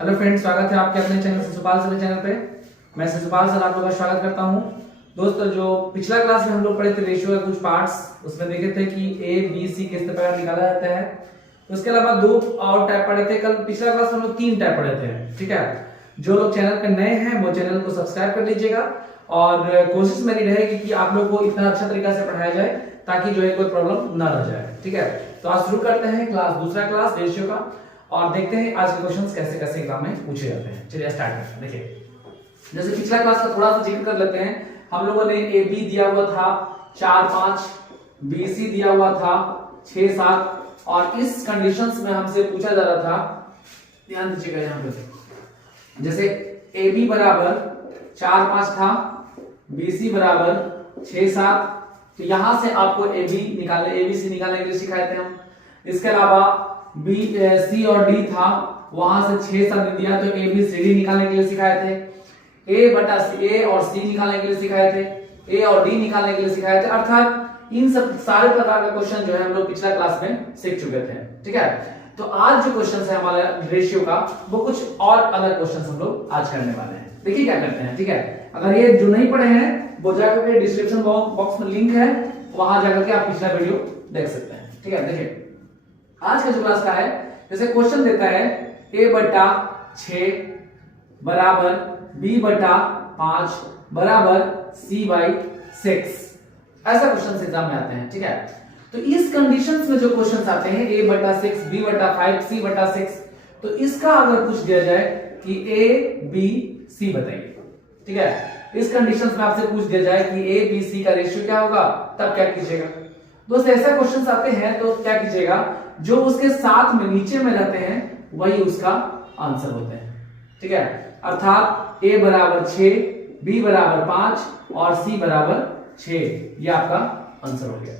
Hello friends, स्वागत है आपके अपने चैनल शिशुपाल सर चैनल पे। मैं शिशुपाल सर आप लोगों का स्वागत करता हूं। दोस्तों, जो पिछला क्लास में हम लोग पढ़े थे रेशियो के कुछ पार्ट्स, उसमें देखे थे कि ए बी सी किस प्रकार निकाला जाता है। उसके अलावा दो और टाइप पढ़े थे। कल पिछला क्लास में हम लोग 3 टाइप पढ़े थे। ठीक है, जो लोग चैनल पे नए हैं वो चैनल को सब्सक्राइब कर लीजिएगा और कोशिश मेरी रहेगी कि आप लोग को इतना अच्छा तरीका से पढ़ाया जाए ताकि जो है कोई प्रॉब्लम ना रह जाए। ठीक है, तो आज शुरू करते हैं दूसरा क्लास रेशियो का और देखते हैं आज के क्वेश्चंस कैसे कैसे एग्जाम में पूछे जाते हैं। चलिए स्टार्ट करते हैं। देखिए, जैसे पिछला क्लास का थोड़ा सा जिक्र कर लेते हैं। हम लोगों ने ए बी दिया हुआ था 4 5, बी सी दिया हुआ था 6 7 और इस कंडीशंस में हमसे पूछा जा रहा था, ध्यान दीजिएगा यहां पे, जैसे ए बी बराबर 4 5 था, बी सी बराबर 6 7। तो यहां से आपको ए बी निकालने ए बी सी निकालने के लिए सिखाए थे हम। इसके अलावा बी सी और डी था, वहां से 6 7 दे दिया तो ए बी सी डी निकालने के लिए सिखाए थे। ए बटा सी ए और सी निकालने के लिए सिखाए थे, ए और डी निकालने के लिए सिखाए थे। अर्थात इन सब सारे प्रकार का क्वेश्चन जो है हम लोग पिछला क्लास में सीख चुके थे। ठीक है, तो आज जो क्वेश्चन है हमारा रेशियो का, वो कुछ और अलग क्वेश्चन हम लोग आज करने वाले हैं। देखिए क्या करते हैं। ठीक है, अगर ये जो नहीं पढ़े हैं वो जाकर के डिस्क्रिप्शन बॉक्स में लिंक है, वहां जाकर के आप पिछला वीडियो देख सकते हैं। ठीक है, देखिए आज का जो क्लास का है, जैसे क्वेश्चन देता है a बटा 6 बराबर b बटा 5 बराबर c बाई 6। ऐसा क्वेश्चन एग्जाम में आते हैं। ठीक है, तो इस कंडीशंस में जो क्वेश्चंस आते हैं a बटा 6, b बटा 5, c बटा 6, तो इसका अगर पूछ दिया जाए कि a b c बताइए। ठीक है, इस कंडीशंस में आपसे पूछ दिया जाए कि a b c का रेशियो क्या होगा, तब क्या कीजिएगा। दोस्तों, ऐसा क्वेश्चंस आते हैं तो क्या कीजिएगा, जो उसके साथ में नीचे में रहते हैं वही उसका आंसर होते हैं। ठीक है, अर्थात a बराबर 6, b बराबर 5 और c बराबर 6, ये आपका आंसर हो गया।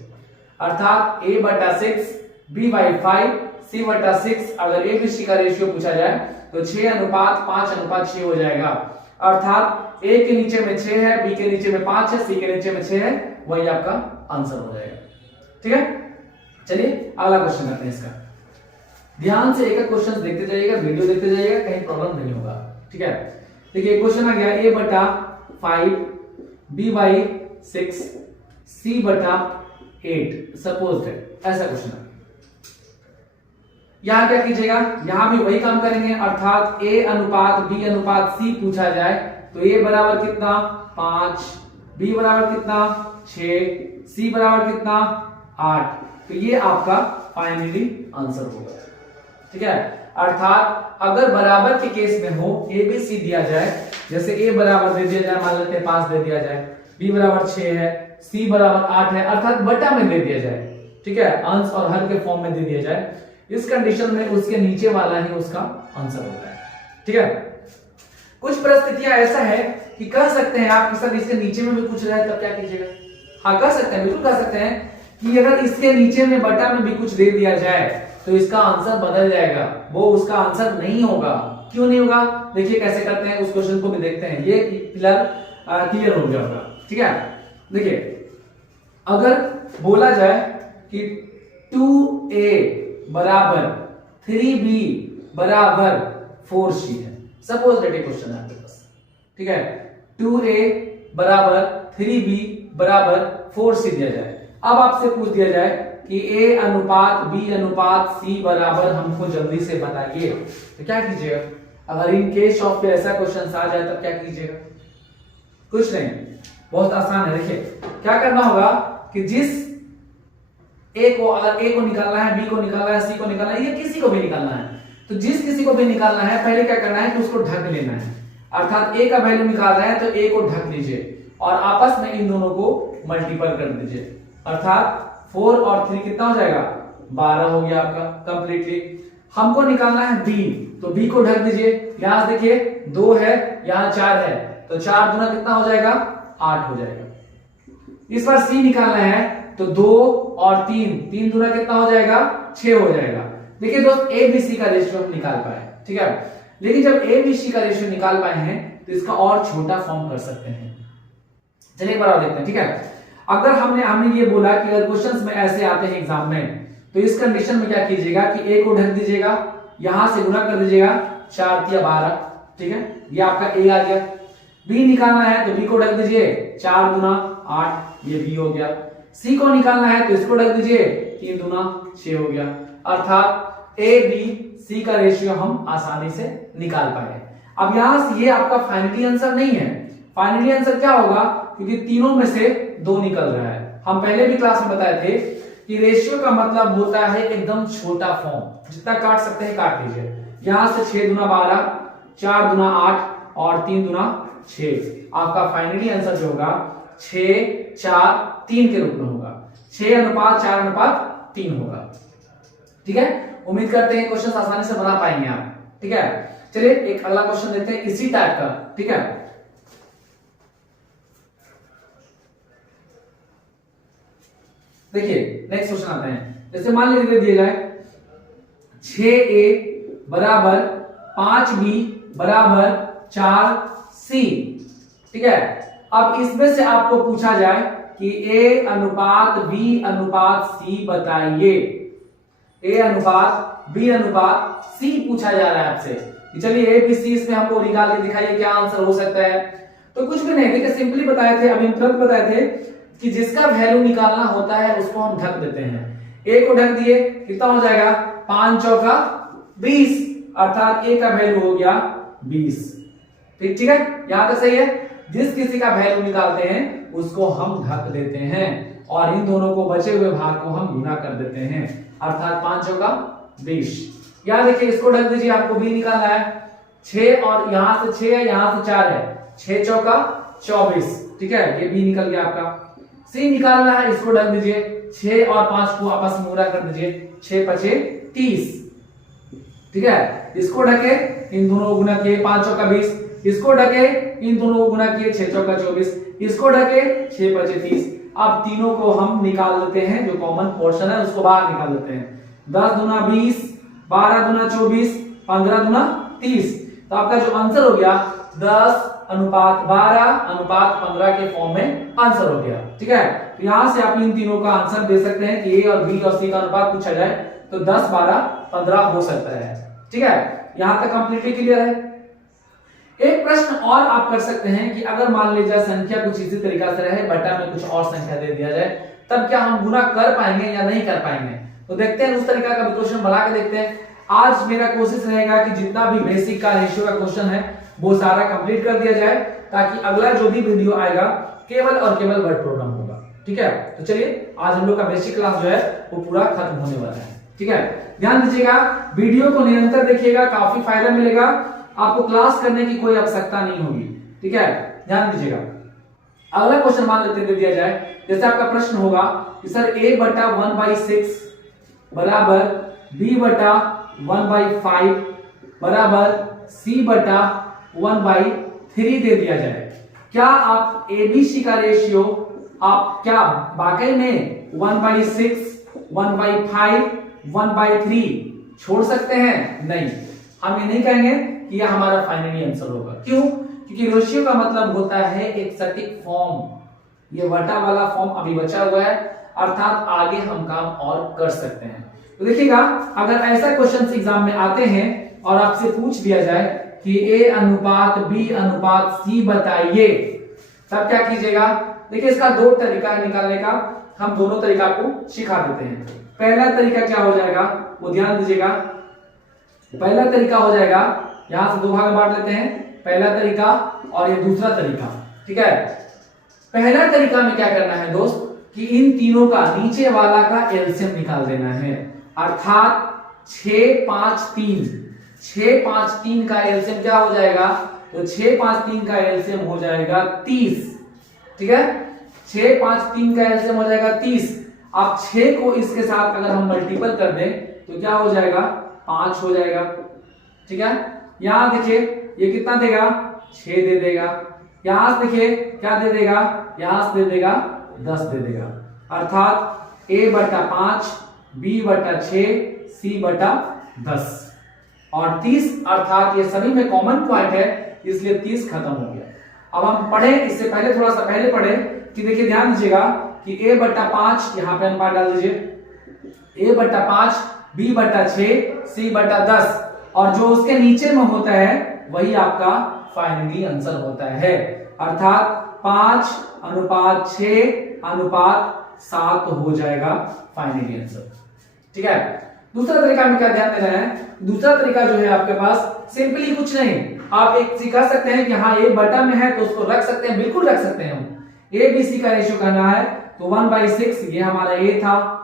अर्थात a बटा 6, b बाई 5, c बटा 6। अगर a b c का रेशियो पूछा जाए तो 6:5:6 हो जाएगा। अर्थात a के नीचे में 6 है, b के नीचे में 5 है, c के नीचे में 6 है, वही आपका आंसर हो जाएगा। ठीक है, चलिए अगला क्वेश्चन करते हैं। इसका ध्यान से एक क्वेश्चन देखते जाइएगा, वीडियो देखते जाइएगा, कहीं प्रॉब्लम नहीं होगा। ठीक है, देखिए क्वेश्चन आ गया a बटा 5, b बाई 6, c बटा 8 सपोज दैट। ऐसा क्वेश्चन है। यहां क्या कीजिएगा, यहां भी वही काम करेंगे। अर्थात a अनुपात b अनुपात c पूछा जाए तो a बराबर कितना 5, b बराबर कितना 6, c बराबर कितना 8। तो ये आपका फाइनली आंसर होगा। ठीक है, अर्थात अगर बराबर के केस में हो ए बी सी दिया जाए, जैसे a बराबर दे दिया जाए, मान लेते हैं 5 दे दिया जाए, b बराबर 6 है, c बराबर 8 है, अर्थात बटा में दे दिया जाए। ठीक है, अंश और हर के फॉर्म में दे दिया जाए, इस कंडीशन में उसके नीचे वाला ही उसका आंसर होता है। ठीक है, कुछ परिस्थितियां ऐसा है कि कह सकते हैं आप सर इसके नीचे में भी कुछ रहे तब क्या कीजिएगा। हाँ, कह सकते हैं, बिल्कुल कह सकते हैं कि अगर इसके नीचे में बटा में भी कुछ दे दिया जाए तो इसका आंसर बदल जाएगा, वो उसका आंसर नहीं होगा। क्यों नहीं होगा, देखिए कैसे करते हैं, उस क्वेश्चन को भी देखते हैं। ये फिलहाल क्लियर हो गया होगा। ठीक है, देखिए अगर बोला जाए कि 2a बराबर 3b बराबर 4c है, सपोज दैट क्वेश्चन है आपके पास। ठीक है, 2a बराबर 3b बराबर 4c दिया जाए। अब आपसे पूछ दिया जाए कि a अनुपात b अनुपात c बराबर हमको जल्दी से बताइए, तो क्या कीजिएगा। अगर इन केस ऑफ पे ऐसा क्वेश्चन आ जाए तब क्या कीजिएगा, कुछ नहीं, बहुत आसान है। देखिए क्या करना होगा कि जिस a को, अगर a को निकालना है, b को निकालना है, c को निकालना है, ये किसी को भी निकालना है, तो जिस किसी को भी निकालना है पहले क्या करना है कि उसको ढक लेना है। अर्थात a का वैल्यू निकाल रहे हैं तो a को ढक लीजिए और आपस में इन दोनों को मल्टीपल कर दीजिए। अर्थात 4 और 3 कितना हो जाएगा, 12 हो गया आपका कंप्लीटली। हमको निकालना है b, तो b को ढक दीजिए। यहां देखिए 2 है, यहां 4 है, तो 4 दूना कितना हो जाएगा, 8 हो जाएगा। इस बार c निकालना है तो 2 और 3 दूना कितना हो जाएगा, 6 हो जाएगा। देखिए दोस्त, a b c का रेशियो हम निकाल पाए। ठीक है, लेकिन जब a b c का रेशियो निकाल पाए हैं तो इसका और छोटा फॉर्म कर सकते हैं। चलिए एक बार और देखते हैं। ठीक है, अगर हमने ये बोला कि अगर क्वेश्चंस में ऐसे आते हैं एग्जाम में, तो इस कंडीशन में क्या कीजिएगा कि a को ढक दीजिएगा, यहां से गुणा कर दीजिएगा 4 तिया 12, ठीक है, ये आपका ए आ गया। बी निकालना है तो बी को रख दीजिए 4 दूना 8, ये बी हो गया। सी को निकालना है तो इसको रख दीजिए 3 दूना 6 हो गया। अर्थात ए बी सी का रेशियो हम आसानी से निकाल पाए। अब यहां से ये आपका फाइनली आंसर नहीं है। फाइनली आंसर क्या होगा, क्योंकि तीनों में से 2 निकल रहा है। हम पहले भी क्लास में बताए थे कि रेशियो का मतलब होता है एकदम छोटा फॉर्म, जितना काट सकते हैं काट लीजिए। यहां से 6 दूना 12, 4 दूना 8 और 3 दूना 6। आपका फाइनली आंसर जो होगा 6 4 3 के रूप में होगा। 6:4:3 होगा। ठीक है, उम्मीद करते हैं क्वेश्चन आसानी से बना पाएंगे आप। ठीक है, चलिए एक अगला क्वेश्चन देखते हैं इसी टाइप का। ठीक है, देखिए नेक्स्ट क्वेश्चन आते हैं। जैसे मान लीजिए दिया जाए 6a बराबर 5b बराबर 4c। ठीक है, अब इसमें से आपको पूछा जाए कि a अनुपात b अनुपात c बताइए। a अनुपात b अनुपात c पूछा जा रहा है आपसे। चलिए a b c इसमें हमको निकाल के दिखाइए क्या आंसर हो सकता है। तो कुछ भी नहीं, देखिए सिंपली बताए थे, अभी हम तुरंत बताए थे कि जिसका वैल्यू निकालना होता है उसको हम ढक देते हैं। a को ढक दिए, कितना हो जाएगा 5 चौका 20, अर्थात a का वैल्यू हो गया 20। ठीक है, यहां तक सही है। जिस किसी का वैल्यू निकालते हैं उसको हम ढक देते हैं और इन दोनों को बचे हुए भाग को हम गुना कर देते हैं, अर्थात 5 चौका 20। यहां देखिए इसको ढक दीजिए, आपको b निकालना है। 6 और यहां से 6 है, यहां से 4 है, 6 चौका 24। ठीक है, ये b निकल गया आपका। c निकालना है, इसको ढक दीजिए। 6 और 5 को आपस में गुणा कर दीजिए, 6 5 30। ठीक है, इसको ढके, इन दोनों को गुना किए 5 चौका 20, इसको ढके, इन दोनों को गुना किए 6 चौका 24, इसको ढके 6 5 30। अब तीनों को हम निकाल लेते हैं, जो कॉमन पोर्शन है उसको बाहर निकाल लेते हैं। 10 दूना 20, 12 दूना 24, 15 दूना 30। तो आपका जो आंसर हो गया 10 अनुपात 12 अनुपात 15 के फॉर्म में आंसर हो गया। ठीक है, तो यहां से आप इन तीनों का आंसर दे सकते हैं कि ए और बी और सी का अनुपात पूछा जाए तो 10 12 15 हो सकता है। ठीक है, यहां तक कंप्लीटली क्लियर है। एक प्रश्न और आप कर सकते हैं कि अगर मान लीजिए संख्या कुछ इसी तरीका से रहे, बटा में कुछ और संख्या दे दिया जाए, तब क्या हम गुना कर पाएंगे या नहीं कर पाएंगे। तो देखते हैं, उस तरीका का भी क्वेश्चन बना के देखते हैं। आज मेरा कोशिश रहेगा कि जितना भी बेसिक का रेशियो का क्वेश्चन है वो सारा कंप्लीट कर दिया जाए, ताकि अगला जो भी वीडियो आएगा केवल और केवल वर्ड प्रोग्राम होगा। ठीक है, तो चलिए आज हम लोग का बेसिक क्लास जो है वो पूरा खत्म होने वाला है। ठीक है, ध्यान दीजिएगा, वीडियो को निरंतर देखिएगा, काफी फायदा मिलेगा आपको, क्लास करने की कोई आवश्यकता नहीं होगी। ठीक है, ध्यान दीजिएगा। अगला क्वेश्चन मान लेते हैं दिया जाए, जैसे आपका प्रश्न होगा कि सर a बटा 1/6 बराबर b बटा 1/5 बराबर c बटा 1/3 दे दिया जाए। क्या आप ABC का रेशियो आप क्या वाकई में 1/6, 1/5, 1/3 छोड़ सकते हैं? नहीं, हम ये नहीं कहेंगे कि यह हमारा फाइनली आंसर होगा। क्यों? क्योंकि रेशियो का मतलब होता है एक सटीक फॉर्म। ये बटा वाला फॉर्म अभी बचा हुआ है, अर्थात आगे हम काम और कर सकते हैं। तो देखिएगा, अगर ऐसा क्वेश्चन एग्जाम में आते हैं और आपसे पूछ दिया जाए कि a अनुपात b अनुपात c बताइए, तब क्या कीजिएगा। देखिए इसका 2 तरीका है निकालने का, हम दोनों तरीका को सिखा देते हैं। पहला तरीका क्या हो जाएगा वो ध्यान दीजिएगा। पहला तरीका हो जाएगा, यहां से 2 भाग में बांट लेते हैं, पहला तरीका और ये दूसरा तरीका। ठीक है, पहला तरीका में क्या करना है दोस्त कि इन तीनों का नीचे वाला का एलसीएम निकाल देना है, अर्थात 6 5 3। 6 5 3 का एलसीएम क्या हो जाएगा, तो 6 5 3 का एलसीएम हो जाएगा 30। ठीक है, 6 5 3 का एलसीएम हो जाएगा 30। अब 6 को इसके साथ अगर हम मल्टीपल कर दें तो क्या हो जाएगा, 5 हो जाएगा। ठीक है, यहां देखिए ये कितना देगा, 6 दे देगा। यहां से देखिए क्या दे देगा, यहां से दे देगा 10 दे देगा, अर्थात a बटा 5, b बटा 6, c बटा 10 और 30, अर्थात ये सभी में कॉमन पॉइंट है, इसलिए 30 खत्म हो गया। अब हम पढ़े, इससे पहले थोड़ा सा पहले पढ़े कि देखिए ध्यान दीजिएगा कि a बटा 5 यहां पे अनुपात डाल दीजिए, a बटा 5, b बटा 6, c बटा 10, और जो उसके नीचे में होता है वही आपका फाइनली आंसर होता है, अर्थात 5:6:7 हो जाएगा फाइनली आंसर। ठीक है। दूसरा तरीका में क्या ध्यान देना है, दूसरा तरीका जो है आपके पास सिंपली कुछ नहीं, आप एक सिखा सकते हैं कि हाँ ए बटा में है तो उसको रख सकते हैं, बिल्कुल रख सकते हैं। हम ए बी सी का रेशियो करना है तो 1/6 ये हमारा ए था,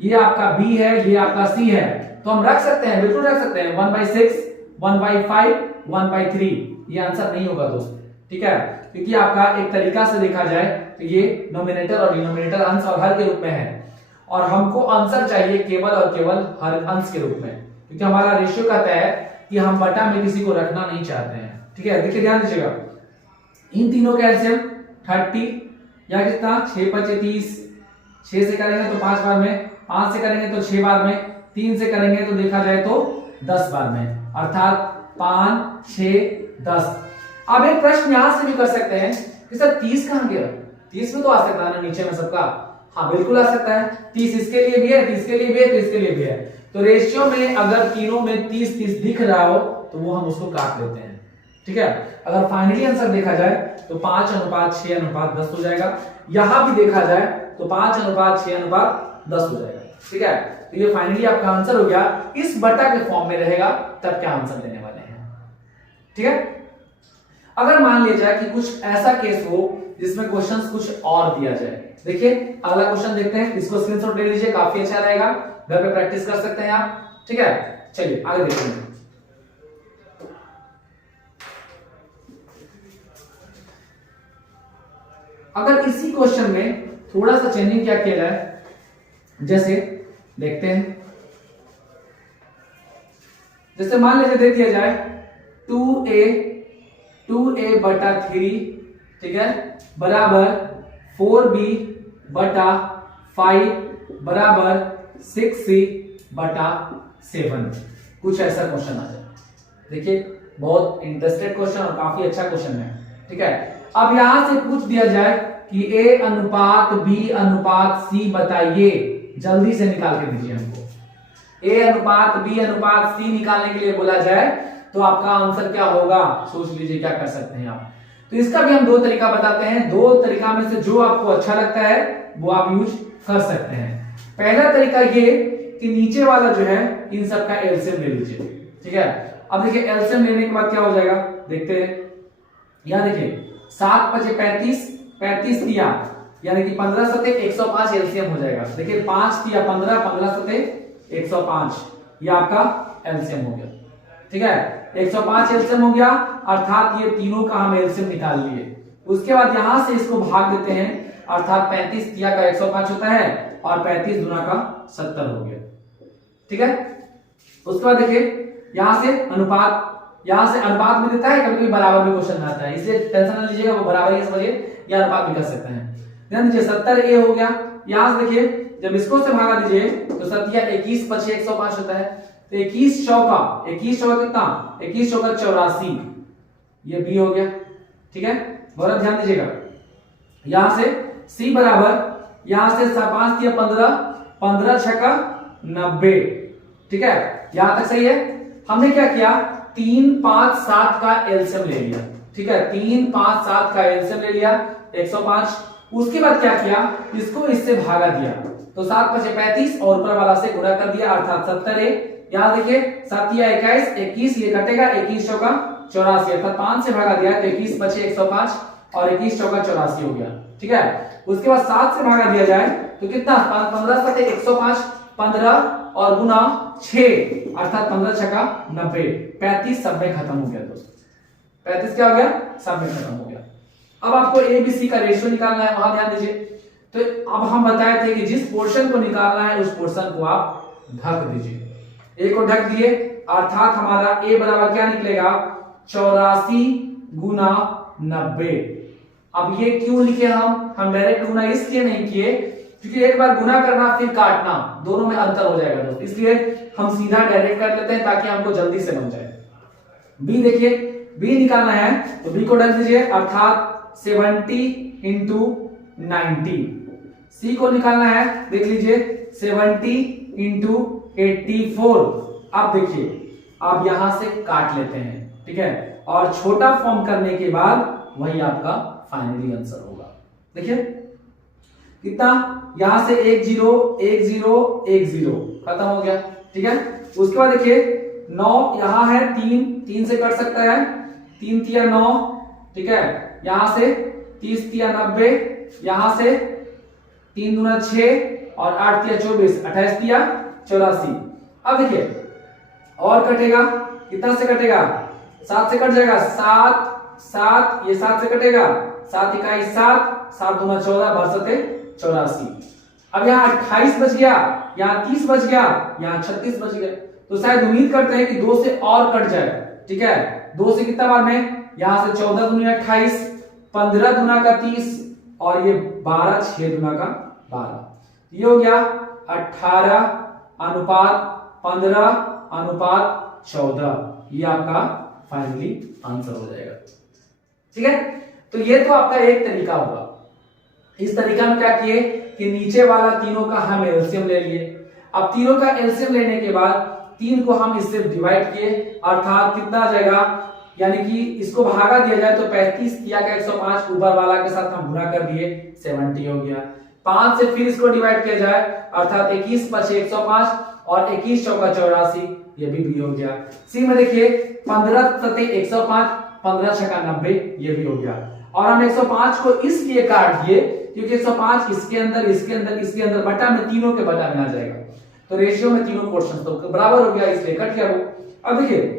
ये आपका बी है, ये आपका सी है, तो हम रख सकते हैं, बिल्कुल रख सकते हैं। 1/6, 1/5, 1/3 ये आंसर नहीं होगा दोस्त। ठीक है, क्योंकि आपका एक तरीका से देखा जाए तो ये नोमिनेटर और डिनोमिनेटर अंश और हर के रूप में है, और हमको आंसर चाहिए केवल और केवल हर अंश के रूप में, क्योंकि हमारा रेशियो कहता है कि हम बटा में किसी को रखना नहीं चाहते हैं। ठीक है, देखिए ध्यान दीजिएगा, इन तीनों का एलसीएम 30 या कितना 6×5 = 30, 6 से करेंगे तो 5 बार में, 5 से करेंगे तो 6 बार में, 3 से करेंगे तो देखा जाए तो 10 बार में, अर्थात 5, 6, 10। अब एक प्रश्न यहां से भी कर सकते हैं कि सर 30 कहां गया, 30 में तो आ सकता है ना नीचे में सबका, हाँ बिल्कुल आ सकता है। 30 इसके लिए भी है, 30 के लिए भी है, तो इसके लिए भी है। तो रेशियो में अगर तीनों में 30-30 दिख रहा हो तो वो हम उसको काट लेते हैं। ठीक है, अगर फाइनली आंसर देखा जाए तो 5:6:10 हो जाएगा, यहां भी देखा जाए तो 5:6:10 हो जाएगा। ठीक है, तो ये फाइनली आपका आंसर हो गया, इस बटा के फॉर्म में रहेगा तब क्या आंसर देने वाले हैं। ठीक है, अगर मान लिया जाए कि कुछ ऐसा केस हो जिसमें क्वेश्चंस कुछ और दिया जाए, देखिए अगला क्वेश्चन देखते हैं, इसको स्क्रीनशॉट ले लीजिए, काफी अच्छा रहेगा, घर पे प्रैक्टिस कर सकते हैं आप। ठीक है, चलिए आगे देखते हैं। अगर इसी क्वेश्चन में थोड़ा सा चेंजिंग क्या किया जाए, जैसे देखते हैं, जैसे मान लीजिए दे दिया जाए 2a/3, ठीक है, बराबर 4b/5 बराबर 6c/7, कुछ ऐसा क्वेश्चन आ जाए। देखिए बहुत इंटरेस्टेड क्वेश्चन और काफी अच्छा क्वेश्चन है। ठीक है, अब यहां से पूछ दिया जाए कि a/b/c बताइए, जल्दी से निकाल के दीजिए हमको। a/b/c निकालने के लिए बोला जाए तो आपका आंसर क्या होगा, सोच लीजिए क्या कर सकते हैं आप। तो इसका भी हम दो तरीका बताते हैं, दो तरीका में से जो आपको अच्छा लगता है वो आप यूज कर सकते हैं। पहला तरीका ये कि नीचे वाला जो है इन सब का एलसीएम ले लीजिए। ठीक है, अब देखिए एलसीएम लेने के बाद क्या हो जाएगा, देखते हैं। यहां देखिए 7×5 = 35 दिया, यानी कि 15×7 = 105 एलसीएम हो जाएगा। देखिए 5 दिया 15, 15×7 = 105, ये आपका एलसीएम हो गया। ठीक है, 105 एलसीएम हो गया, अर्थात ये तीनों का हम एलसीएम निकाल लिए। उसके बाद यहां से इसको भाग देते हैं, अर्थात 35 तिया का 105 होता है और 35 दूना का 70 हो गया। ठीक है, उसके बाद देखिए यहां से अनुपात, यहां से अनुपात में देता है, कभी कभी बराबर में क्वेश्चन आता है, इसलिए टेंशन ना लीजिएगा, वो बराबर ही समझिए या अनुपात भी कर सकते हैं। ध्यान दीजिए 70 हो गया, यहां से देखिए जब इसको से भागा दीजिए तो 7 21×5 = 105 होता है, तो 21 चौका कितना, 21 चौका 84, ये बी हो गया। ठीक है, बहुत ध्यान दीजिएगा, यहां से सी बराबर, यहां से 5 दिया 15, 15×6 = 90। ठीक है, यहां तक सही है। हमने क्या किया, 3, 5, 7 का एलसीएम ले लिया। ठीक है, 3, 5, 7 का एलसीएम ले लिया 105। उसके बाद क्या किया, इसको इससे भागा दिया, तो 7×5 = 35 और ऊपर वाला से गुणा कर दिया, अर्थात 70। यहां देखिए 7 या 21, 21 ये कटेगा, 21 चौका 84, अर्थात 5 से भागा दिया तो 21×5 = 105 और 21 चौका 84 हो गया। ठीक है, उसके बाद 7 से भागा दिया जाए तो कितना, 15×7 = 105, 15 और गुना 6, अर्थात 15×6 = 90, 35 सब में खत्म हो गया दोस्तों। 35 क्या हो गया, सब में खत्म हो गया। अब आपको एबीसी का रेशियो निकालना है, वहां ध्यान दीजिए। तो अब हम बताए थे कि जिस पोर्शन को निकालना है उस पोर्शन को आप ढक दीजिए, ए को ढक दिए, अर्थात हमारा ए बराबर क्या निकलेगा, 84×90। अब ये क्यों लिखे हम डायरेक्ट गुना इसलिए नहीं किए क्योंकि एक बार गुना करना फिर काटना, दोनों में अंतर हो जाएगा दोस्त, इसलिए हम सीधा डायरेक्ट कर लेते हैं ताकि हमको जल्दी से बन जाए। बी देखिए, बी निकालना है तो बी को ढक दीजिए, अर्थात 70×90। सी को निकालना है, देख लीजिए 70×84। अब देखिए आप यहां से काट लेते हैं, ठीक है, और छोटा फॉर्म करने के बाद वही आपका फाइनली आंसर होगा। देखिए कितना, यहां से 1 0 1 0 1 0 खत्म हो गया, ठीक है। उसके बाद देखिए 9 यहां है, 3 से कट सकता है, 3 तिया 9, ठीक है, यहां से 30 तिया 90, यहां से 3 दूना 6 और 8 तिया 24, 28 तिया 84। अब देखिए और कटेगा, कितना से कटेगा, 7 से कट जाएगा, 7 7 ये 7 से कटेगा, 7 इकाई 7, 7 दूना 14, बरसते 84। अब यहाँ 28 बच गया, यहाँ 30 बच गया, यहाँ 36 बच गया। तो शायद उम्मीद करते हैं कि 2 से और कट जाए, ठीक है। 2 से कितना बार में, यहां से 14 दूना 28, 15 दूना का 30 और ये 12, 6 दूना का 12। ये हो गया 18 अनुपात 15 अनुपात 14। ये आपका फाइनली आंसर हो जाएगा, ठीक है। तो ये तो आपका एक तरीका होगा। इस तरीका में क्या किए कि नीचे वाला तीनों का हम एलसीएम ले लिए। अब तीनों का एलसीएम लेने के बाद 3 को हम इससे डिवाइड किए, अर्थात कितना आ जाएगा, यानी कि इसको भागा दिया जाए तो 35 तिया का 105 ऊपर वाला के साथ हम गुना कर दिए, 70 हो गया। 5 से फिर इसको डिवाइड किया जाए, अर्थात 21 5 105 और 21 चौका 84, ये भी हो गया। सी में देखिए 15 सते 105, 15 छक्का 90, ये भी हो गया। और हम 105 को इसलिए काट दिए क्योंकि 105 इसके अंदर इसके अंदर इसके अंदर बटा में, तीनों के बटा में आ जाएगा, तो रेशियो में तीनों पोर्शन तो बराबर हो गया, इसलिए कट गया वो। अब देखिए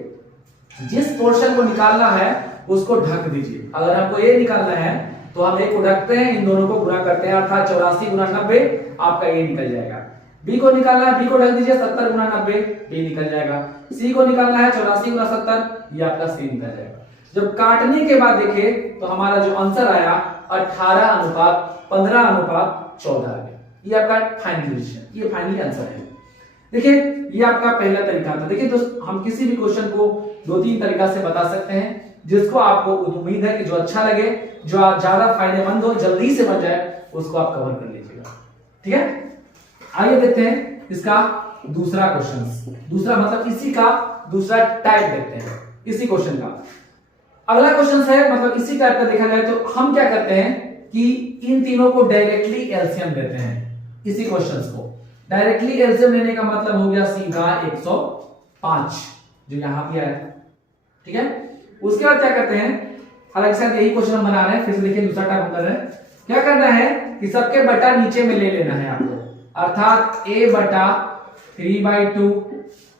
जिस पोर्शन को निकालना है उसको ढक दीजिए। अगर हमको ए निकालना है तो हम ए को ढकते हैं, इन दोनों को गुणा करते हैं, अर्थात 84 गुना 90 आपका ए निकल जाएगा। बी को निकालना है, बी को ढक दीजिए, 70 गुना 90 बी निकल जाएगा। सी को निकालना है 84 गुना 70, ये आपका सी निकल जाएगा। जब काटने के बाद देखे तो हमारा जो आंसर आया 18 अनुपात 15 अनुपात 14 आ गया। ये आपका फाइनल डिसीजन, ये फाइनली आंसर है। देखिए ये आपका पहला तरीका था। देखिए दोस्त, हम किसी भी क्वेश्चन को 2-3 तरीका से बता सकते हैं, जिसको आपको उम्मीद है कि जो अच्छा लगे, जो आप ज्यादा फायदेमंद हो, जल्दी से बन जाए, उसको आप कवर कर लीजिएगा, ठीक है। आइए देखते हैं इसका दूसरा क्वेश्चन। दूसरा मतलब इसी का दूसरा टाइप देखते हैं इसी क्वेश्चन का। अगला क्वेश्चन है मतलब इसी टाइप का देखा जाए तो हम क्या करते हैं कि इन तीनों को डायरेक्टली एलसीएम देते हैं। इसी क्वेश्चंस को डायरेक्टली एलसीएम लेने का मतलब हो गया सीधा 105 जो यहां पे आया, ठीक है। उसके बाद क्या करते हैं, हालांकि शायद यही क्वेश्चन हम बना रहे हैं, फिर से देखिए दूसरा टाइप हम कर रहे हैं। क्या करना है कि सबके बटा नीचे में ले लेना है आपको, अर्थात a बटा 3/2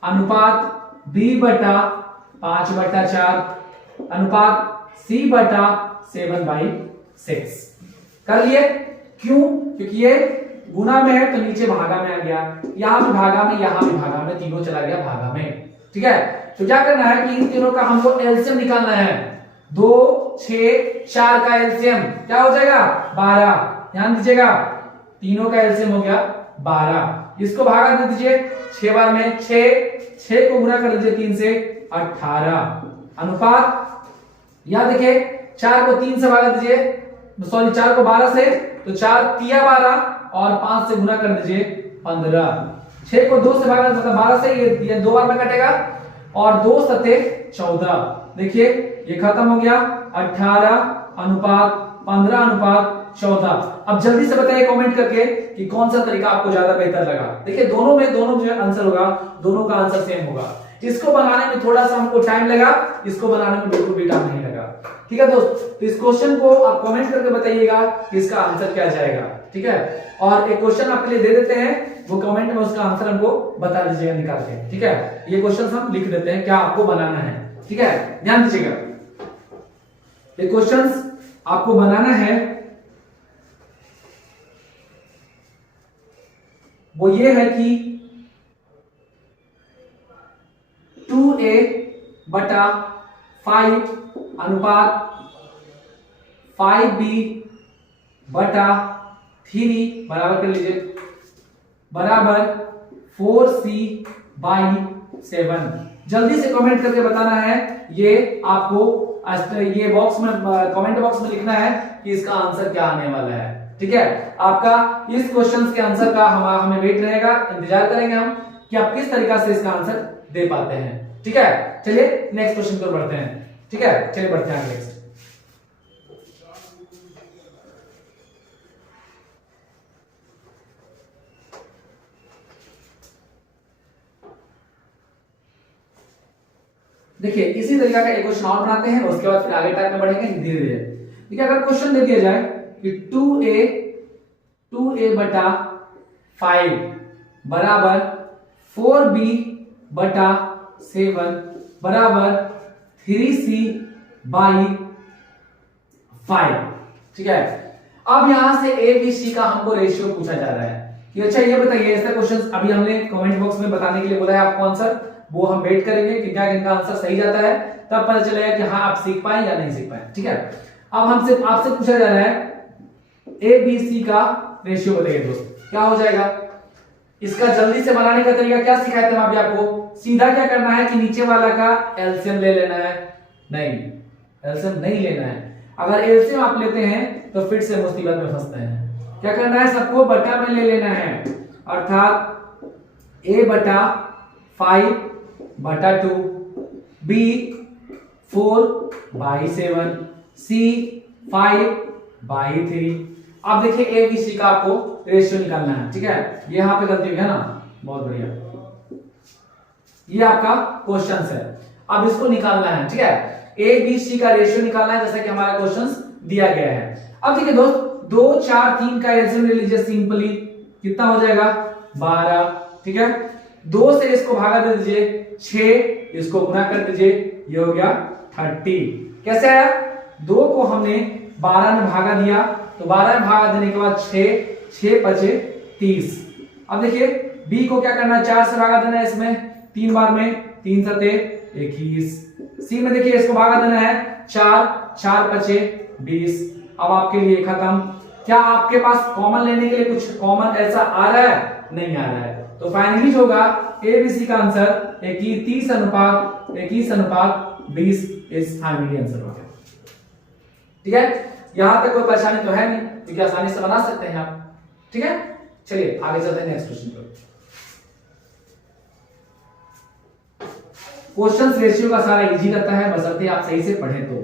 अनुपात b बटा 5/4 अनुपात c बटा 7/6 कर लिए। क्यों? क्योंकि ये गुना में है तो नीचे भागा में आ गया, यहां भी भागा में, यहां भी भागा में, तीनों चला गया भागा में, ठीक है। तो क्या करना है कि इन तीनों का हमको एलसीएम निकालना है। 2 6 4 का एलसीएम क्या हो जाएगा 12। ध्यान दीजिएगा तीनों का एलसीएम हो गया 12। इसको भागा दे दीजिए 6 बार में, 6 को गुना कर दीजिए 3 से 18 अनुपात, यहां देखिए 4 को 3 से भागा दीजिए, सॉरी 4 को 12 से, तो 4 तिया 12 और 5 से गुना कर दीजिए 15। 6 को 2 से भागा मतलब 12 से, ये 2 बार में कटेगा और 2 सते 14। देखिए ये खत्म हो गया 18 अनुपात 15 अनुपात 14। अब जल्दी से बताइए कमेंट करके कि कौन सा तरीका आपको ज्यादा बेहतर लगा। देखिए दोनों में दोनों जो आंसर होगा, दोनों का आंसर सेम होगा। इसको बनाने में थोड़ा सा हमको टाइम लगा, इसको बनाने में बिल्कुल भी टाइम नहीं लगा, ठीक है दोस्त। तो इस क्वेश्चन को आप कमेंट करके बताइएगा कि इसका आंसर क्या जाएगा, ठीक है। और एक क्वेश्चन आपके लिए दे देते हैं, वो कमेंट में उसका आंसर हमको बता दीजिएगा निकाल के, ठीक है। ये क्वेश्चन हम लिख देते हैं क्या आपको बनाना है, ठीक है। ध्यान दीजिएगा ये क्वेश्चन आपको बनाना है, वो ये है कि 2a बटा 5 अनुपात 5b बटा 3 बराबर कर लीजिए बराबर 4c/7। जल्दी से कमेंट करके बताना है, ये आपको ये बॉक्स में कमेंट बॉक्स में लिखना है कि इसका आंसर क्या आने वाला है, ठीक है। आपका इस क्वेश्चन के आंसर का हमें वेट रहेगा, इंतजार करेंगे हम कि आप किस तरीका से इसका आंसर दे पाते हैं। ठीक है, चलिए नेक्स्ट क्वेश्चन पर बढ़ते हैं। ठीक है, चलिए बढ़ते हैं नेक्स्ट। देखिए इसी तरीका का एक क्वेश्चन और बनाते हैं, उसके बाद फिर आगे टाइप में बढ़ेंगे धीरे धीरे। ठीक है, अगर क्वेश्चन दे दिया जाए कि 2a बटा 5 बराबर 4b बटा 7 बराबर 3c बाई 5। ठीक है, अब यहां से a b c का हमको रेशियो पूछा जा रहा है कि अच्छा ये बताइए, ऐसा क्वेश्चन अभी हमने कमेंट बॉक्स में बताने के लिए बोला है आपको आंसर, वो हम वेट करेंगे कि क्या इनका आंसर सही जाता है, तब पता चलेगा कि हाँ आप सीख पाए या नहीं सीख पाए। ठीक है, अब हमसे आपसे पूछा जा रहा है ए बी सी का रेशियो बताइए दोस्त, क्या हो जाएगा। इसका जल्दी से बनाने का तरीका क्या सिखाया था अभी आपको, सीधा क्या करना है कि नीचे वाला का एलसीएम ले लेना है, नहीं एलसीएम नहीं लेना है। अगर एलसीएम आप लेते हैं तो फिर से मुसीबत में फंसते हैं। क्या करना है, सबको बटा में ले लेना है, अर्थात a बटा 5 बटा 2, b 4 बाई 7, c 5 बाई 3। अब देखिए ए बी सी का आपको रेशियो निकालना है। ठीक है, ये यहां पे गलती हुई है ना, बहुत बढ़िया, ये आपका क्वेश्चन है, अब इसको निकालना है। ठीक है, ए बी सी का रेशियो निकालना है जैसा कि हमारा क्वेश्चन दिया गया है। अब देखिए दोस्त 2 4 3 का एलसीएम ले लीजिए, सिंपली कितना हो जाएगा 12। ठीक है, 2 से इसको भागा दे दीजिए 6, इसको गुना कर दीजिए, ये हो गया 30। कैसे आया, 2 को हमने 12 में भागा दिया तो 12 में भागा देने के बाद 6 बचे 30। अब देखिए b को क्या करना है, 4 से भागा देना है इसमें 3 बार में, 3 सते 21। c में देखिए इसको भागा देना है 4 बचे 20। अब आपके लिए खत्म। क्या आपके पास कॉमन लेने के लिए कुछ कॉमन ऐसा आ रहा है, नहीं आ रहा है, तो फाइनली जो होगा एबीसी का आंसर 30 अनुपात 20 इज फाइनली आंसर हो गया। ठीक है, यहां तक कोई परेशानी तो है नहीं, क्योंकि आसानी से बना सकते हैं आप। ठीक है, चलिए आगे चलते हैं नेक्स्ट क्वेश्चन पर। क्वेश्चन रेशियो का सारा इजी रहता है, बशर्ते आप सही से पढ़ें तो।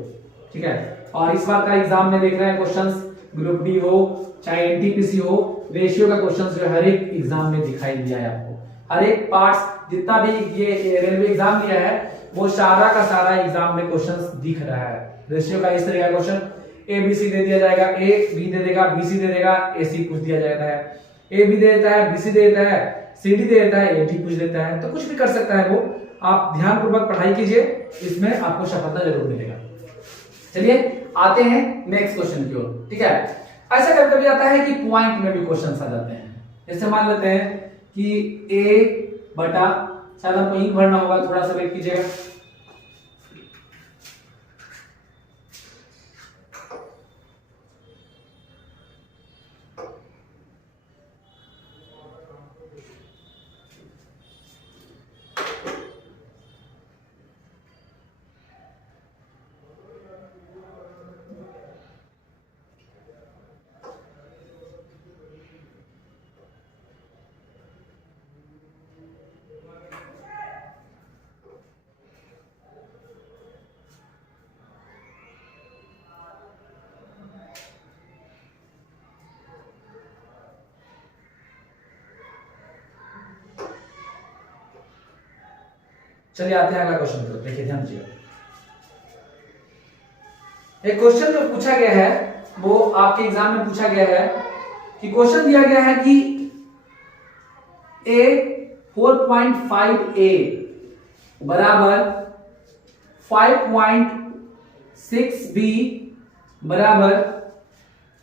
ठीक है, और इस बार का एग्जाम में देख रहे हैं क्वेश्चंस, ग्रुप डी हो चाहे एनटीपीसी हो, रेशियो का क्वेश्चन जो हर एक एग्जाम में दिखाई दिया है आपको। हर एक पार्ट्स जितना भी ये रेलवे एग्जाम दिया है वो सारा का सारा एग्जाम में क्वेश्चंस दिख रहा है। रेशियो का इस तरह का क्वेश्चन ए बी सी दे दिया जाएगा, ए बी दे देगा, बी सी दे देगा, ए सी पूछ दिया जाता है, ए बी दे देता है, बी सी दे देता है, सी डी दे देता है, ए डी पूछ देता है, तो कुछ भी कर सकता है वो। आप ध्यानपूर्वक पढ़ाई कीजिए, इसमें आपको सफलता जरूर मिलेगा। चलिए आते हैं नेक्स्ट क्वेश्चन की ओर। ठीक है, ऐसा कभी कभी आता है कि पॉइंट में भी क्वेश्चन आ जाते हैं। जैसे मान लेते हैं कि a बटा, शायद हमको इंक भरना होगा, थोड़ा सा वेट कीजिएगा। चलिए आते हैं अगला क्वेश्चन पर, देखिए ध्यान दीजिए। एक क्वेश्चन जो पूछा गया है वो आपके एग्जाम में पूछा गया है कि क्वेश्चन दिया गया है कि a 4.5a बराबर 5.6b बराबर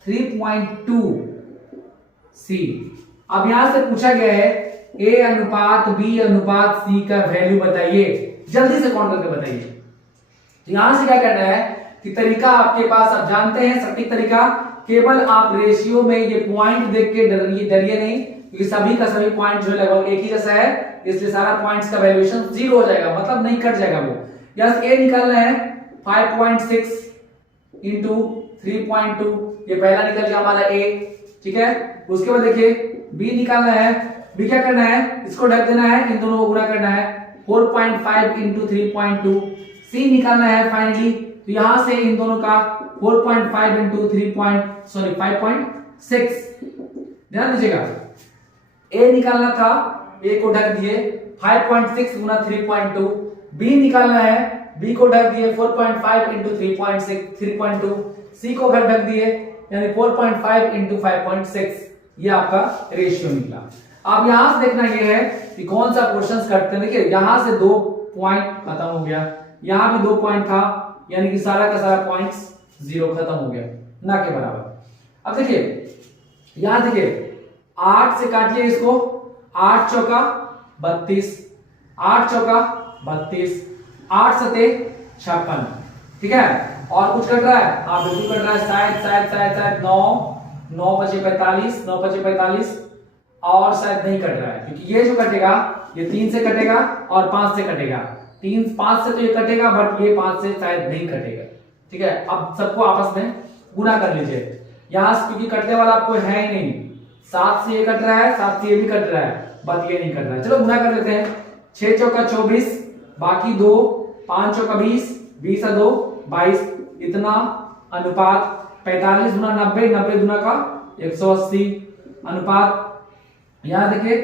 3.2c। अब यहां से पूछा गया है a अनुपात b अनुपात c का वैल्यू बताइए, जल्दी से कौन करके बताइए। तो यहां से क्या करना है कि तरीका आपके पास, आप जानते हैं सटीक तरीका, केवल आप रेशियो में ये पॉइंट देख के डरिए नहीं, क्योंकि सभी का सभी पॉइंट जो है लगभग एक ही जैसा है, इसलिए सारा पॉइंट्स का वैल्यूएशन 0 हो जाएगा, मतलब नहीं कट जाएगा वो। यहां से a निकालना है 5.6 इंटू 3.2, ये पहला निकल गया हमारा a। ठीक है, उसके बाद देखिए b निकालना है, b क्या करना है, इसको ढक देना है, इन दोनों को गुणा करना है, 4.5 इंटू 3.2, सी निकालना है फाइनली। तो यहां से इन दोनों का 4.5 इंटू 5.6, ध्यान दीजिएगा, ए निकालना था, ए को ढक दिए 5.6 गुना 3.2, बी निकालना है, बी को ढक दिए 4.5 इंटू 3.2, सी को ढक दिए यानी 4.5 इंटू 5.6, ये आपका रेशियो निकला। अब यहां से देखना ये है कि कौन सा क्वेश्चन करते हैं। देखिए यहां से 2 पॉइंट खत्म हो गया, यहां भी 2 पॉइंट था, यानी कि सारा का सारा पॉइंट्स 0 खत्म हो गया, ना के बराबर। अब देखिए यहां देखिए 8 से काटिए इसको, 8 चौका 32, 8 चौका 32, 8 सते 56, ठीक है। और कुछ कट रहा है? हाँ बिल्कुल कट रहा है, शायद 9 बचे 45, 9 बचे 45, और शायद नहीं कट रहा है, क्योंकि ये जो कटेगा ये 3 से कटेगा और 5 से कटेगा, 5 से तो ये कटेगा, बट ये 5 से शायद नहीं कटेगा, ठीक है। अब सबको आपस में गुना कर लीजिए, यहां से क्योंकि कटने वाला आपको है ही नहीं, 7 से ये कट रहा है, 7 से ये भी कट रहा है, बट ये नहीं कट रहा है। चलो गुना कर लेते हैं, 6 चौका 24, बाकी 2, 5 चौका 20, 20 और 2 22, इतना अनुपात 45 गुना 90, 90 गुना का 180 अनुपात। यहां देखिए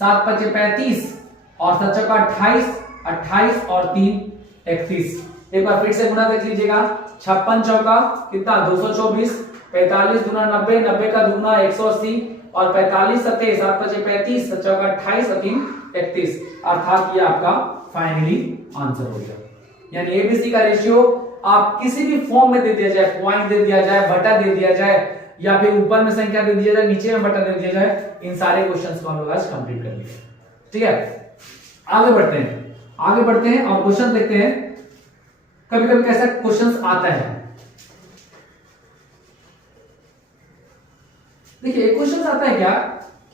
7 पचे 35 और 7 चौका 28, 28 और 3 31। एक बार फिर से गुना देख लीजिएगा, 56 चौका कितना 224, 45 गुना 90, 90 का दुगना 180 और 45 सते 7 पचे 35, 7 चौका 28 और 3 31, अर्थात ये आपका फाइनली आंसर हो गया। यानी एबीसी का रेशियो आप किसी भी फॉर्म में दे दिया जाए, पॉइंट दे दिया जाए, बटा दे दिया जाए, या फिर ऊपर में संख्या दे दिया जाए, नीचे में बटा दे दिया जाए, इन सारे क्वेश्चंस को हम लोग आज कंप्लीट कर लिए, ठीक है। आगे बढ़ते हैं और क्वेश्चन देखते हैं। कभी कभी कैसा क्वेश्चंस आता है, देखिए एक क्वेश्चन आता है क्या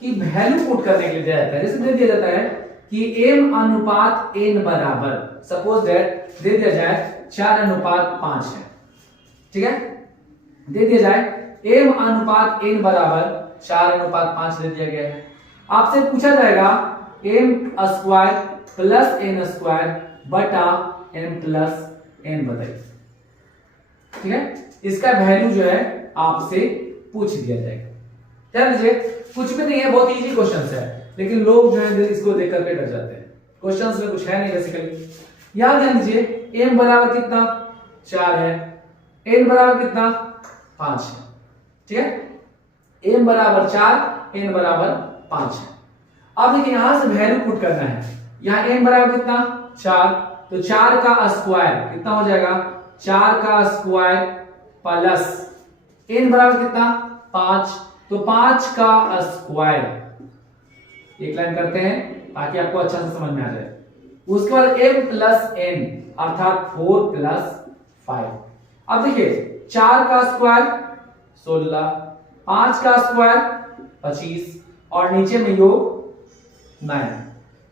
कि वैल्यू पुट करने के लिए दिया जाता है, जैसे दे दिया जाता है कि m अनुपात n बराबर, सपोज दैट दे दिया जाए 4 अनुपात 5 है, ठीक है, दे दिया जाए m अनुपात n बराबर 4 अनुपात 5 दे दिया गया है। आपसे पूछा जाएगा m square plus n square बटा m प्लस n बताइए, ठीक है। इसका वैल्यू जो है आपसे पूछ दिया जाएगा। ध्यान दीजिए, कुछ भी नहीं है, बहुत इजी क्वेश्चन है, लेकिन लोग जो है इसको देख करके डर जाते हैं। क्वेश्चंस में कुछ है नहीं बेसिकली। यहां ध्यान दीजिए m बराबर कितना 4 है, n बराबर कितना 5 है, ठीक है। m बराबर 4, n बराबर 5 है। अब देखिए यहां से वैल्यू पुट करना है, यहां m बराबर कितना 4, तो 4 का स्क्वायर कितना हो जाएगा, 4 का स्क्वायर प्लस n बराबर कितना 5, तो 5 का स्क्वायर, एक लाइन करते हैं ताकि आपको अच्छा से समझ में आ जाए। उसके बाद m प्लस n अर्थात 4 प्लस 5। अब देखिए 4 का स्क्वायर 16, 5 का स्क्वायर 25 और नीचे में योग 9,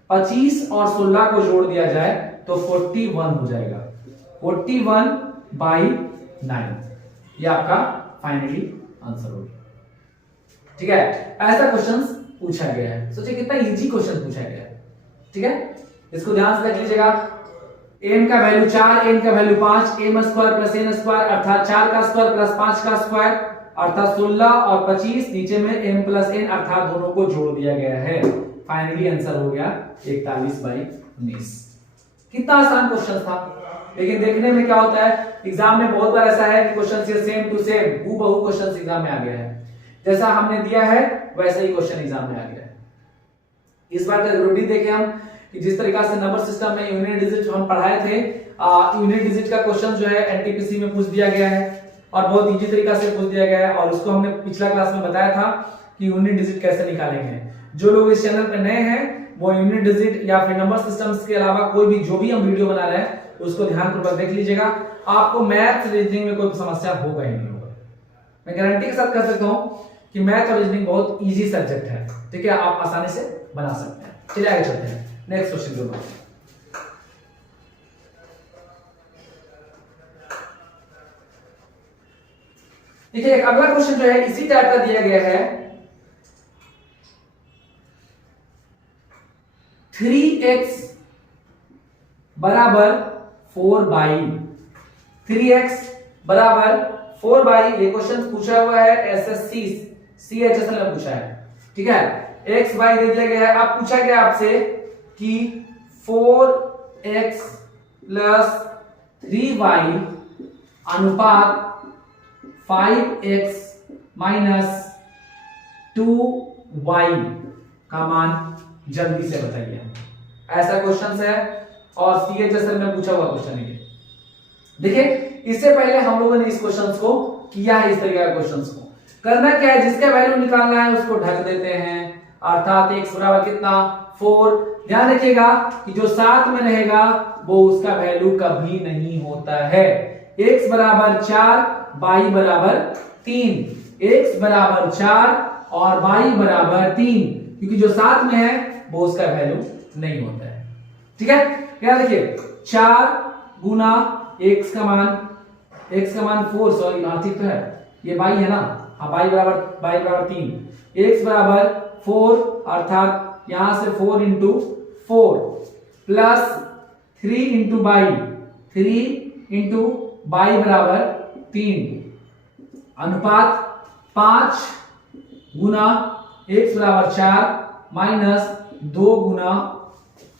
25 और 16 को जोड़ दिया जाए तो 41 हो जाएगा, 41/9, ये आपका फाइनली आंसर हो गया, ठीक है। ऐसा क्वेश्चन पूछा गया है, सोचिए कितना इजी क्वेश्चन पूछा गया है, ठीक है। इसको ध्यान से देख लीजिएगा, m का वैल्यू 4, n का value 5, m square plus n square अर्थात 4 का स्क्वायर प्लस 5 का स्क्वायर अर्थात 16 और 25, नीचे में m प्लस n अर्थात दोनों को जोड़ दिया गया है। फाइनली आंसर हो गया 41/19। कितना आसान क्वेश्चन था, लेकिन देखने में क्या होता है, एग्जाम में बहुत बार ऐसा है कि क्वेश्चन से सेम टू सेम हूबहू क्वेश्चन एग्जाम में आ गया है, जैसा हमने दिया है वैसा ही क्वेश्चन एग्जाम में आ गया है। इस बार का जरूरी देखें हम कि जिस तरीका से नंबर सिस्टम में यूनिट डिजिट हम पढ़ाए थे, यूनिट डिजिट का क्वेश्चन जो है एनटीपीसी में पूछ दिया गया है और बहुत इजी तरीका से पूछ दिया गया है, और उसको हमने पिछला क्लास में बताया था कि यूनिट डिजिट कैसे निकालेंगे। जो लोग इस चैनल पर नए हैं वो यूनिट डिजिट या फिर नंबर सिस्टम्स के अलावा कोई भी जो भी हम वीडियो बना रहे हैं उसको ध्यानपूर्वक देख लीजिएगा, आपको मैथ रीजनिंग में कोई समस्या होगा ही नहीं होगा। मैं गारंटी के साथ कह सकता हूं कि मैथ और रीजनिंग बहुत इजी सब्जेक्ट है, ठीक है, आप आसानी से बना सकते हैं। चलिए आगे चलते हैं नेक्स्ट क्वेश्चन के ऊपर। देखिए एक अगला क्वेश्चन जो है इसी टाइप का दिया गया है, 3x बराबर 4/3x बराबर 4 ये क्वेश्चन पूछा हुआ है एसएससी CHSL में पूछा है, ठीक है। x y दे दिया गया है। अब पूछा गया आपसे कि 4x प्लस 3y अनुपात 5x माइनस 2y का मान जल्दी से बताइए। ऐसा क्वेश्चन है और CHSL में पूछा हुआ क्वेश्चन है। देखिए इससे पहले हम लोगों ने इस क्वेश्चन को किया है, इस तरीके का क्वेश्चन को करना क्या है, जिसका वैल्यू निकालना है उसको ढक देते हैं, अर्थात x बराबर कितना 4। ध्यान रखिएगा कि जो साथ में रहेगा वो उसका वैल्यू कभी नहीं होता है। x बराबर 4 y बराबर 3, x बराबर 4 और y बराबर 3, क्योंकि जो साथ में है वो उसका वैल्यू नहीं होता है, ठीक है। क्या देखिए 4 गुना x का मान 4, सॉरी हाँ ठीक तो है, ये y है ना, हाँ y बराबर 3, x बराबर 4 अर्थात यहां से 4 इंटू 4 प्लस 3 इंटू y बराबर 3 अनुपात 5 गुना x बराबर 4 माइनस 2 गुना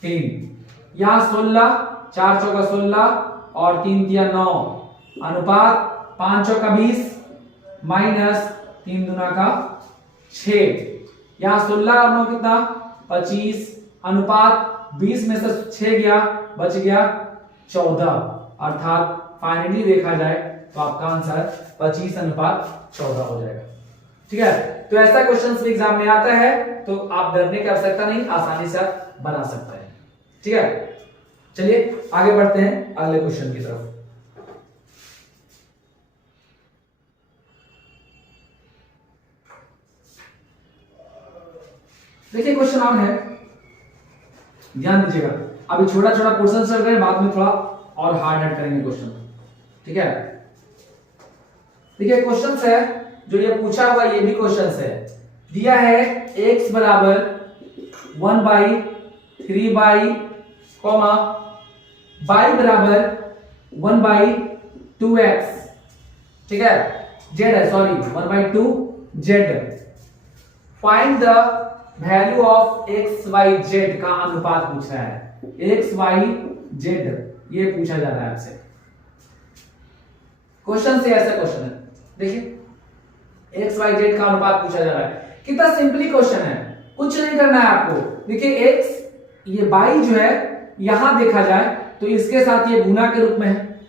3, यहां 16, 4 चौका 16 और 3 दिया 9 अनुपात 5 चौका 20 माइनस 3 दूना का 6, यहां 16 और 9 कितना 25 अनुपात 20 में से 6 गया बच गया 14, अर्थात फाइनली देखा जाए तो आपका आंसर 25 अनुपात 14 हो जाएगा, ठीक है। तो ऐसा क्वेश्चन एग्जाम में आता है तो आप डरने की आवश्यकता नहीं, आसानी से आप बना सकते हैं, ठीक है। चलिए आगे बढ़ते हैं अगले क्वेश्चन की तरफ। देखिए क्वेश्चन ऑन है, ध्यान दीजिएगा। अभी छोटा छोटा पोर्शन चल रहे हैं, बाद में थोड़ा और हार्ड करेंगे क्वेश्चन, ठीक है। देखिए क्वेश्चन है जो ये पूछा हुआ, ये भी क्वेश्चन है, दिया है x बराबर 1/3y कॉमा y बराबर 1/2x, ठीक है, z है, sorry 1/2z। Find the value of x y z का अनुपात पूछ रहा है, x y z ये पूछा जा रहा है आपसे। क्वेश्चन से ऐसा क्वेश्चन है, देखिए x y z का अनुपात पूछा जा रहा है। कितना सिंपली क्वेश्चन है, कुछ नहीं करना है आपको। देखिए x ये y जो है यहां देखा जाए तो इसके साथ ये गुना के रूप में है,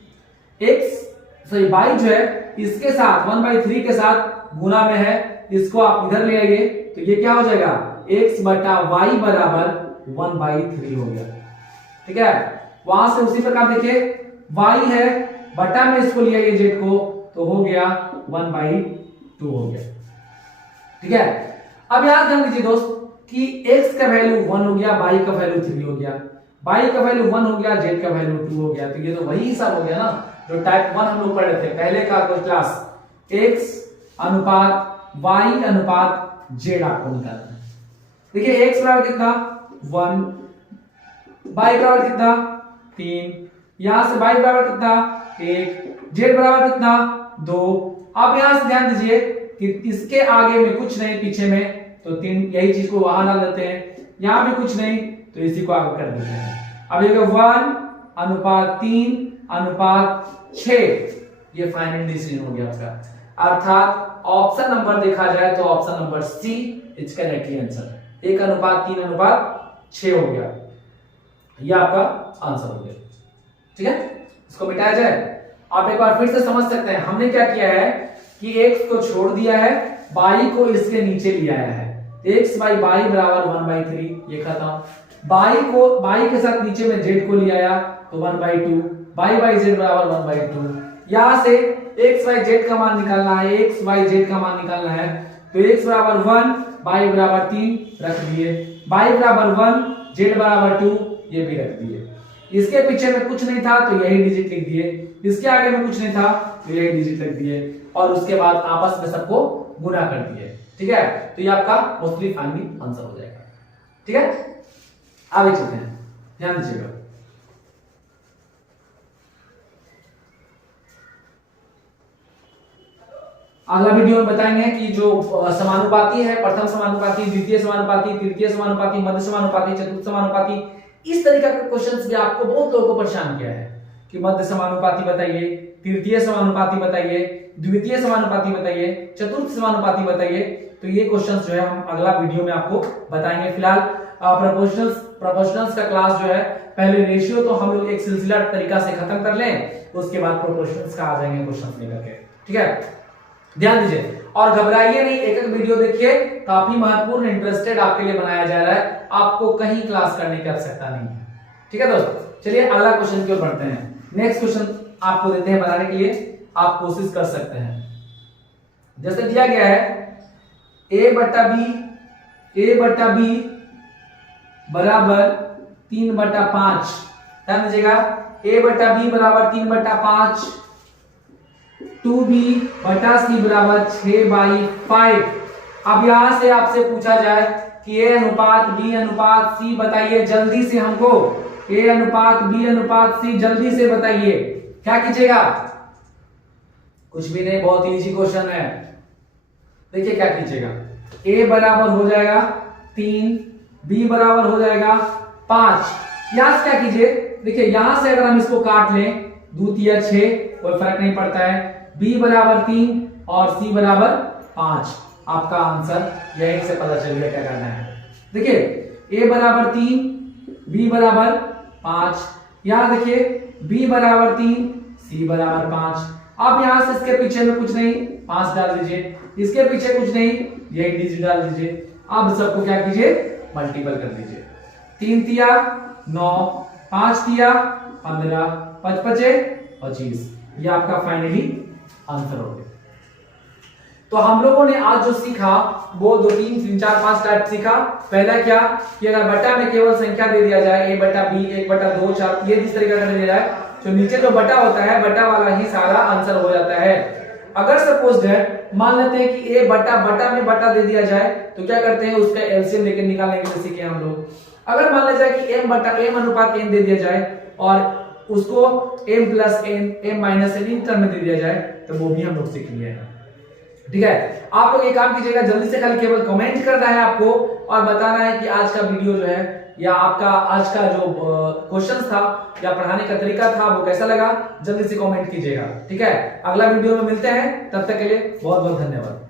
y जो है इसके साथ 1/3 के साथ गुना में है, इसको आप इधर ले आइए तो ये क्या हो जाएगा x बटा y बराबर 1/3 हो गया, ठीक है। वहां से उसी प्रकार देखिए y है बटा में इसको लिया ये z को तो हो गया 1/2 हो गया, ठीक है। अब याद ध्यान दीजिए दोस्त कि x का वैल्यू 1 हो गया, y का वैल्यू 3 हो गया, y का वैल्यू 1 हो गया, z का वैल्यू 2 हो गया, तो ये तो वही हिसाब हो गया ना जो टाइप 1 हम लोग पढ़ रहे थे पहले का क्लास, x अनुपात y अनुपात z आपको निकालना है। देखिए x बराबर कितना 1, y बराबर कितना 3, यहां से y बराबर कितना 1, z बराबर कितना 2। अब यहां से ध्यान दीजिए कि इसके आगे में कुछ नहीं, पीछे में तो 3, यही चीज को वहां डाल देते हैं, यहां भी कुछ नहीं तो इसी को आगे कर देते हैं। अब ये 1/3/6 ये फाइनल डिसीजन हो गया आपका, अर्थात ऑप्शन नंबर देखा जाए तो option number C is correctly answer. 1/3/6 हो गया, ये आपका आंसर हो गया, ठीक है। इसको मिटाया जाए, आप एक बार फिर से समझ सकते हैं हमने क्या किया है कि x को छोड़ दिया है, y को इसके नीचे ले आया है, x by y बराबर 1/3, ये खत्म। y के साथ नीचे में z को ले आया तो 1/2, y by z बराबर 1/2। यहां से x y z का मान निकालना है, x y z का मान निकालना है, तो x बराबर 1, y बराबर 3 रख दिए, y बराबर 1, z बराबर 2 ये भी रख दिए। इसके पीछे में कुछ नहीं था तो यही डिजिट लिख दिए, इसके आगे में कुछ नहीं था तो यही डिजिट लिख दिए और उसके बाद आपस में सबको गुना कर दिए, ठीक है। तो ये आपका मोस्टली फाइनली आंसर हो जाएगा, ठीक है। आगे चलते हैं, ध्यान दीजिएगा। अगला वीडियो में बताएंगे कि जो समानुपाती है, प्रथम समानुपाती, द्वितीय समानुपाती, तृतीय समानुपाती, मध्य समानुपाती, चतुर्थ समानुपाती, इस तरीका के क्वेश्चंस भी आपको बहुत लोगों को परेशान किया है कि मध्य समानुपाती बताइए, तृतीय समानुपाती बताइए, द्वितीय समानुपाती बताइए, चतुर्थ समानुपाती बताइए। तो ये क्वेश्चंस जो है हम अगला वीडियो में आपको बताएंगे। फिलहाल प्रोपोर्शनल्स का क्लास जो है, पहले रेशियो तो हम लोग एक सिलसिला तरीका से खत्म कर लें, उसके बाद प्रोपोर्शनल्स का आ जाएंगे क्वेश्चंस लेकर के। ठीक है, ध्यान दीजिए और घबराइए नहीं, एक एक वीडियो देखिए, काफी महत्वपूर्ण, इंटरेस्टेड आपके लिए बनाया जा रहा है, आपको कहीं क्लास करने की आवश्यकता नहीं है। ठीक है दोस्तों, चलिए अगला क्वेश्चन की ओर बढ़ते हैं। नेक्स्ट क्वेश्चन आपको देते हैं बनाने के लिए, आप कोशिश कर सकते हैं। जैसे दिया गया है a बटा बी बराबर 3/5। ध्यान दीजिएगा, a बटा बी बराबर 3/5, 2b बटा c बराबर 6/5। अब यहां से आपसे पूछा जाए कि a अनुपात b अनुपात c बताइए जल्दी से, हमको a अनुपात b अनुपात c जल्दी से बताइए। क्या कीजिएगा? कुछ भी नहीं, बहुत इजी क्वेश्चन है। देखिए क्या कीजिएगा, a बराबर हो जाएगा 3, b बराबर हो जाएगा 5। यहां से क्या कीजिए, देखिए यहां से अगर हम इसको काट लें, 2 3 6, कोई फर्क नहीं पड़ता है। b बराबर 3 और c बराबर 5, आपका आंसर यही से पता चल गया क्या करना है। देखिए a बराबर 3, b बराबर 5, यहां देखिए b बराबर 3, c बराबर 5। अब यहां से इसके पीछे में कुछ नहीं, 5 डाल दीजिए, इसके पीछे कुछ नहीं, यही डिजिट डाल दीजिए। अब सबको क्या कीजिए, मल्टीपल कर दीजिए। 3 तिया 9, 5 तिया 15, 5 पचे 25। ये आपका फाइनली आंसर हो गया। तो हम लोगों ने आज जो सीखा वो 2 3 3 4 5 टाइप सीखा। पहला क्या कि अगर बटा में केवल संख्या दे दिया जाए, a बटा b 1 बटा 2 4, ये जिस तरीके का दे दिया जाए, तो नीचे जो बटा होता है, बटा वाला ही सारा आंसर हो जाता है। अगर सपोज दैट मान लेते हैं कि a बटा में बटा दे दिया जाए, तो क्या करते हैं, उसका एलसीएम लेके निकालने के लिए सीखे हम लोग। अगर मान लिया जाए कि m अनुपात n दे दिया जाए और उसको m plus n, m minus n in term में दे दिया जाए, तो वो भी हम लोग सीख लिए हैं। ठीक है, आप लोग एक काम कीजिएगा, जल्दी से खाली केवल कमेंट करना है आपको और बताना है कि आज का वीडियो जो है या आपका आज का जो क्वेश्चन था या पढ़ाने का तरीका था वो कैसा लगा, जल्दी से कमेंट कीजिएगा। ठीक है, अगला वीडियो में मिलते हैं, तब तक के लिए बहुत बहुत धन्यवाद।